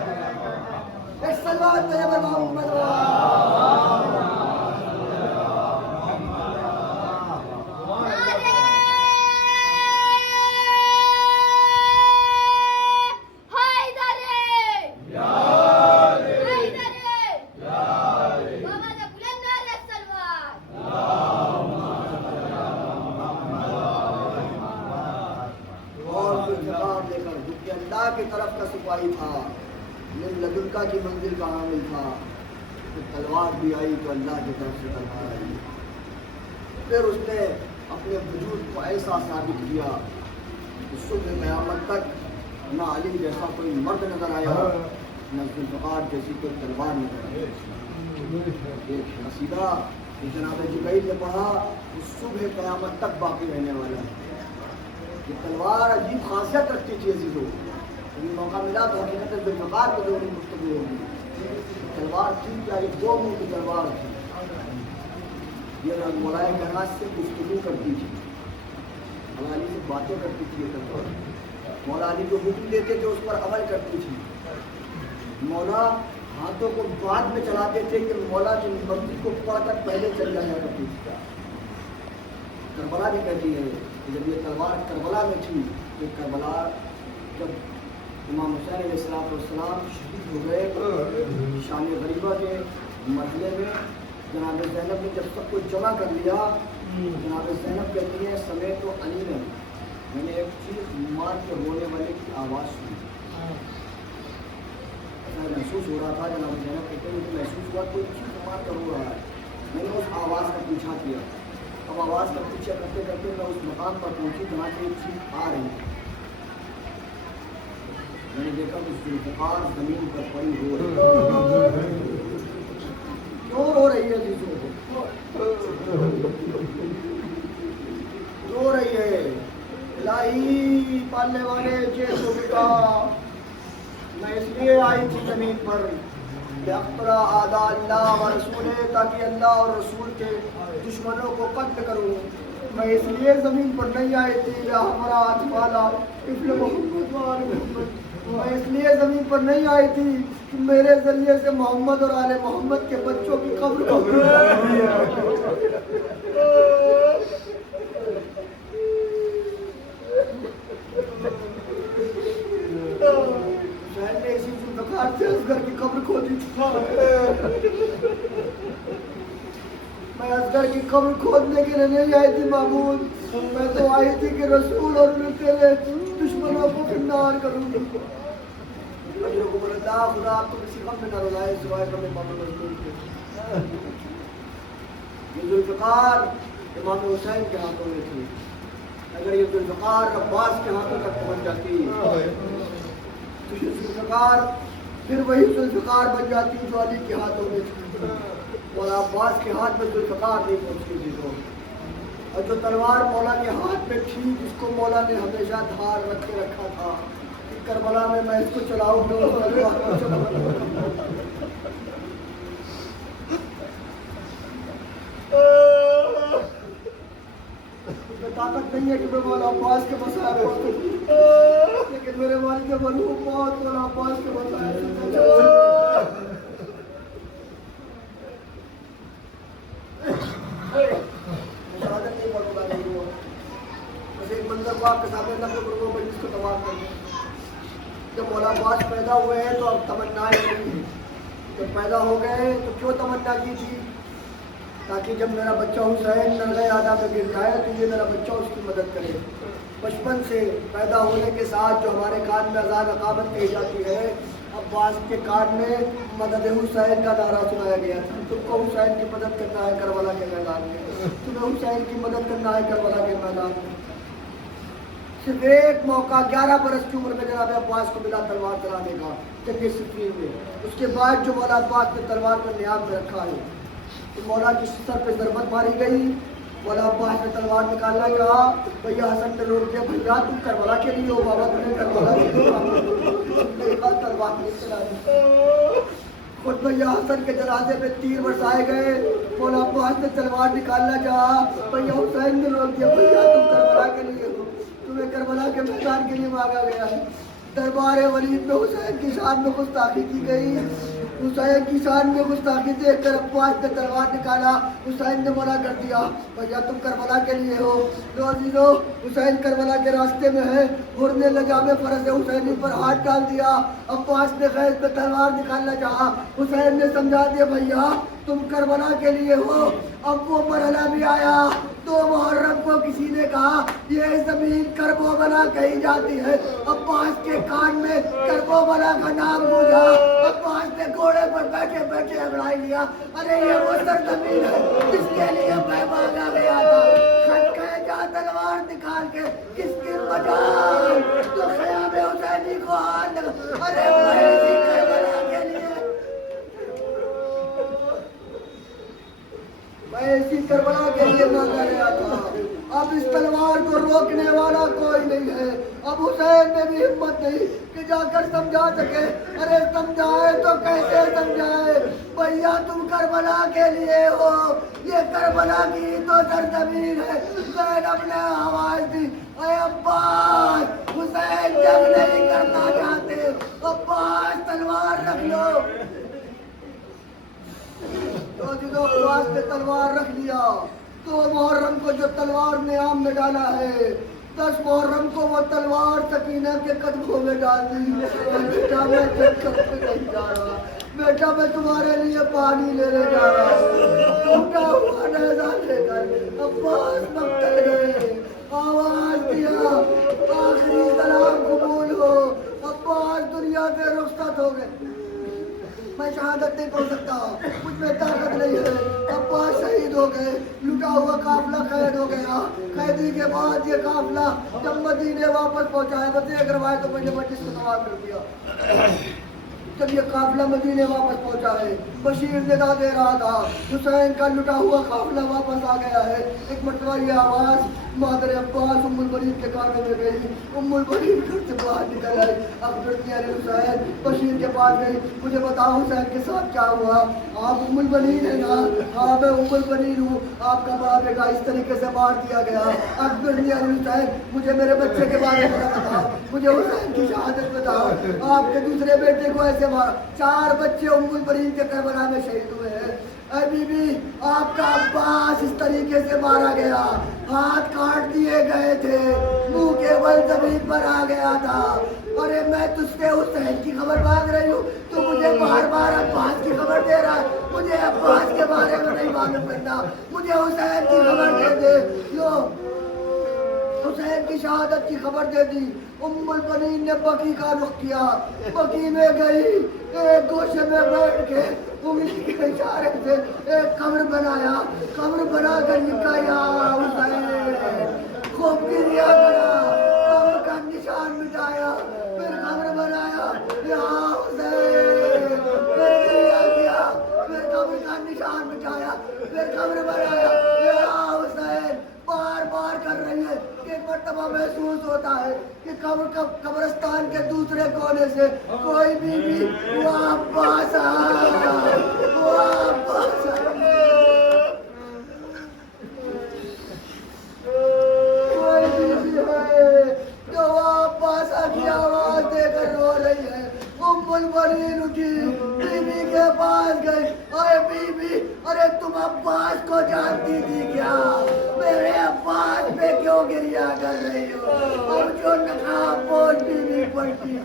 ایک صلوات ہے محمد۔ اللہ کی طرف کا سپاہی تھا، من لدنکا کی منزل کا حامل تھا، تو تلوار بھی آئی تو اللہ کی طرف سے تلوار آئی۔ پھر اس نے اپنے وجود کو ایسا ثابت کیا کہ صبح قیامت تک نہ علی جیسا کوئی مرد نظر آیا، نہ ذوالفقار جیسی کوئی تلوار نظر آئی۔ ایک قصیدہ جناب جبرائیل نے پڑھا، صبح قیامت تک باقی رہنے والا ہے۔ یہ تلوار عجیب خاصیت رکھتی تھی عزیزوں، کبھی موقع ملا تو حقیقت ذوالفقار کو ضروری گفتگو ہوگی۔ تلوار تھی کیا؟ ایک دو منہ کی تلوار تھی، یہ مولا کائنات سے گفتگو کرتی تھی، مولا علی سے باتیں کرتی تھی، یہ تلوار مولا علی کو حکم دیتے تھے، اس پر عمل کرتی تھی۔ مولا ہاتھوں کو بعد میں چلاتے تھے کہ مولا کی مرضی کو پڑھ کر پہلے چل جایا کرتی تھی۔ کربلا بھی کہتی ہے کہ جب یہ تلوار کربلا میں تھی، تو کربلا جب امام حسین علیہ السلام شہید ہو گئے، شان غریبہ کے مرحلے میں جناب زینب نے جب سب کچھ جمع کر لیا، جناب زینب کہتی ہے سمیت تو علی میں نے ایک چیز مار کے رونے والے کی آواز سنی، ایسا محسوس ہو رہا تھا۔ جناب زینب کہتے ہیں مجھے محسوس ہوا کوئی چیز مار کر رو رہا ہے، میں نے اس آواز کا پیچھا کیا، اب آواز کا پیچھا کرتے کرتے میں اس مقام پر پہنچی جہاں سے ایک چیز آ رہی ہے، میں نے دیکھا کہ ذوالفقار زمین پر پڑی ہو رہی، کیوں رو رہی ہے عزیزوں؟ رو رہی ہے، الہی پالنے والے جیسو بکا، میں اس لیے آئی تھی زمین پر کہ اقترا آدھا اللہ و رسول، تاکہ اللہ اور رسول کے دشمنوں کو قتل کروں۔ میں اس لیے زمین پر نہیں آئی تھی یا ہمارا اجوالا افل محمد وآل محمد، میں اس لیے زمین پر نہیں آئی تھی کہ میرے ذریعے سے محمد اور آل محمد کے بچوں کی قبر کو شاید نے اسی ذوالفقار سے اصغر کی قبر کھودی تھی، میں اصغر کی قبر کھودنے کے لیے نہیں آئی تھی معبود، میں تو آئی تھی کہ رسول اور میں تیرے دشمنوں کو فنار کروں گی. حضرت کو بولا دا خدا آپ کو کسی غم میں نہ رلائے سوائے کبھی امام مظلوم کے. یہ ذوالفقار امام حسین کے ہاتھوں میں تھی. اگر یہ ذوالفقار عباس کے ہاتھوں تک پہنچ جاتی تو یہ ذوالفقار پھر وہی ذوالفقار بن جاتی جو علی کے ہاتھوں میں تھی. اور عباس کے ہاتھ میں ذوالفقار نہیں پہنچتی تھی. تو اور جو تلوار مولا کے ہاتھ میں تھی جس کو مولا نے ہمیشہ دھار رکھ کے رکھا تھا کہ کربلا میں میں اس کو چلاؤں گا طاقت نہیں ہے کہ میں مولا عباس کے مسائل پہنچوں، لیکن میرے والد ملوک بہت مولا عباس کے مسائل شہادت نہیں پڑھوں گا. نہیں ہوا بس ایک منظر کو آپ کے سامنے اللہ کے قربوں میں جس کو تباہ کر دیں. جب مولا عباس پیدا ہوئے ہیں تو اب تمنائیں نہیں. جب پیدا ہو گئے تو کیوں تمنا کی تھی؟ تاکہ جب میرا بچہ حسین نرغہ آدھا میں گر جائے تو یہ میرا بچہ اس کی مدد کرے. بچپن سے پیدا ہونے کے ساتھ جو ہمارے کان میں اذان اقامت کہی جاتی ہے، عباس کے کان میں مدد حسین کا نعرہ سنایا گیا تھا. تم کو حسین کی مدد کرنا ہے کربلا کے میدان میں، تمہیں حسین کی مدد کرنا ہے کربلا کے میدان میں. صرف ایک موقع 11 برس کی عمر میں جناب عباس کو ملا تلوار چلانے کا جنگ صفین میں. اس کے بعد جو مولا عباس نے تلوار کو نیام میں رکھا ہے تو مولا کی سر پہ ضربت ماری گئی. مولا عباس نے تلوار نکالنا کہا. بھیا حسن نے روک دیا، بھیا تم کربلا کے لیے ہو بابا، تم نے کربلا کے لیے ہو تلوار نہیں چلانی. خود بھیا حسن کے جنازے پہ تیر برسائے گئے. مولا عباس نے تلوار نکالنا چاہا. بھیا حسین نے روک دیا، بھیا تم کربلا کے لیے ہو، تمہیں کربلا کے میدان کے لیے مانگا گیا ہے. دربار ولید میں حسین کی شان میں گستاخی کی گئی. حسین کی شان میں گستاخی دیکھ کر عباس نے تلوار نکالا. حسین نے منع کر دیا، بھیا تم کربلا کے لیے ہو. لو حسین کربلا کے راستے میں ہے. گھرنے لگا میں فرس حسینی پر ہاتھ ڈال دیا. عباس نے خیز پہ تلوار نکالنا چاہا. حسین نے سمجھا دیا بھیا تم کربلا کے لیے ہو. اب وہ مرحلہ بھی آیا. 2 محرم کو کسی نے کہا یہ زمین کربو بلا کہی جاتی ہے. عباس کے کان میں کربو بلا کا نام گونجا. عباس نے گھوڑے پر بیٹھے بیٹھے انگڑائی لیا، ارے یہ وہ سرزمین ہے جس کے لیے میں مانگا گیا تھا. کھٹکے جا تلوار نکال کے کس کی بجائے تو خیام حسینی کو ہاتھ لگا. ارے میں اسی کربلا کے لیے، میں اسی کربلا کے لیے مانگا گیا تھا. اب اس تلوار کو روکنے والا کوئی نہیں ہے. اب حسین نے بھی ہمت نہیں کہ جا کر سمجھا سکے. ارے سمجھائے تو کیسے سمجھائے؟ بھیا تم کربلا کے لیے ہو، یہ کربلا کی تو سرزمین ہے. زینب نے آواز دی، اے عباس حسین جنگ نہیں کرنا چاہتے، عباس تلوار رکھ لو. تو جدو عباس نے تلوار رکھ لیا 2 محرم کو جو تلوار نیام میں ڈالا ہے، 10 محرم کو وہ تلوار سکینہ کے قدموں میں ڈال دی. بیٹا میں جنگل پہ نہیں جا رہا، بیٹا میں تمہارے لیے پانی لینے جا رہا ہوں. ٹوٹا ہوا نیزہ لے کر عباس مقتل گئے. آواز دیا آخری سلام قبول ہو. عباس دنیا سے رخصت ہو گئے. میں شہادت نہیں پڑھ سکتا، مجھ میں طاقت نہیں ہے. عباس شہید ہو گئے. لٹا ہوا قافلہ قید ہو گیا. قیدی کے بعد یہ قافلہ جب مدینے واپس پہنچایا، بس ایک روایت تو میں نے مجلس کو تباہ کر دیا. جب یہ قافلہ مدینے واپس پہنچا ہے، بشیر ندا دے رہا تھا حسین کا لٹا ہوا قافلہ واپس آ گیا ہے. ایک مرتبہ یہ آواز مادر عباس ام البنین کے کانوں میں گئی. ام البنین گھر سے باہر نکل آئی. اکبر علی حسین بشیر کے پاس گئی، مجھے بتاؤ حسین کے ساتھ کیا ہوا؟ آپ ام البنین ہیں نا؟ ہاں میں ام البنین ہوں. آپ کا بڑا بیٹا اس طریقے سے مار دیا گیا. اکبر علی حسین مجھے میرے بچے کے بارے میں بتاؤ، مجھے حسین کی شہادت بتاؤ. آپ کے دوسرے بیٹے کو ایسے 4 بچے ام البنین کے کربلا میں شہید ہوئے ہیں. اے بی بی آپ کا عباس اس طریقے سے مارا گیا، ہاتھ کاٹ دیے گئے تھے، منہ کے بل زمین پر آ گیا تھا. ارے میں تجھ سے حسین کی خبر مانگ رہی ہوں، تو مجھے بار بار عباس کی خبر دے رہا ہے. مجھے عباس کے بارے میں نہیں معلوم کرنا، مجھے حسین کی خبر دے دے. لو حسین کی شہادت کی خبر دے دی، ام البنین نے بقی کا رخ کیا، بقی میں گئی، ایک گوشے میں بیٹھ کے انگلی کے اشارے سے ایک قبر بنایا، قبر بنا کر لکھا یا حسین، خوب گریا کرا، قبر کا نشان مٹایا، پھر قبر بنایا یا حسین، پھر گریا کیا، پھر قبر کا نشان مٹایا، پھر قبر بنایا یا حسین، بار بار کر رہی ہے کہ ایک مرتبہ محسوس ہوتا ہے کہ قبرستان کے دوسرے کونے سے کوئی بھی واپس کوئی بھی ہے جو واپس کی آواز دے کر رو رہی ہے۔ ام البنین اٹھی، بی بی کے پاس گئی، اے بی بی، ارے تم عباس کو جانتی تھی کیا؟ میرے عباس پہ کیوں گریا کر رہی ہو؟ اور جو نقاب پوش بی بی پڑتی،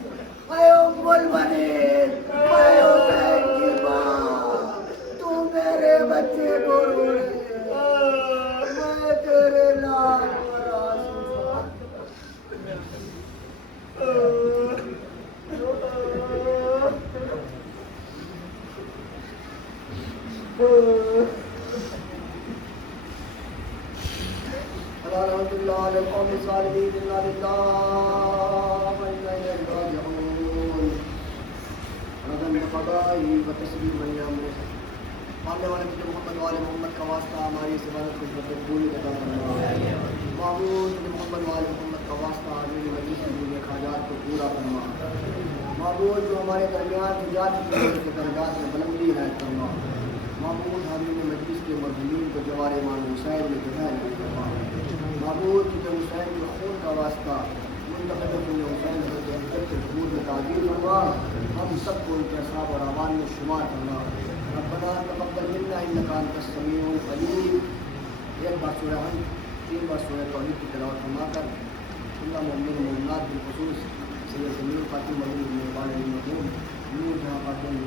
اے ام البنین، میں حسین کی ماں، تو میرے بچے کو رو رہی ہے، میں تیرے لال پر آنسو الحمدللہ للقوم الصالحین انا للہ و انا الیہ راجعون رضا بقضائہ و تسلیما لامرہ۔ ماننے والے مجھے محمد والے محمد کا واسطہ ہماری اس عبادت کو قبول عطا فرما۔ معبود مجھے محمد والے محمد کا واسطہ ہماری مجلس کے حاجات کو پورا فرما۔ معبود جو ہمارے درمیان کی جا چکی ہے اس کے درجات میں بلندی عنایت فرما۔ معبود حامل مجلس کے مظلومین کو جوار امام حسین میں جگہ عنایت فرما۔ معبود تجھے حسین کے خون کا واسطہ منتخب حسین حضرت کے حضور میں تعظیم فرما، ہم سب کو ان کے اصحاب اور اعوان میں شمار کرنا۔ ربنا تقبل منا انک انت السمیع العلیم۔ ایک بار سورہ حمد، 3 بار سورہ توحید کی تلاوت فرما کر اللہ مومن مومنات بالخصوص سید زمین فاطمہ مرحوم نور جہاں فاطمہ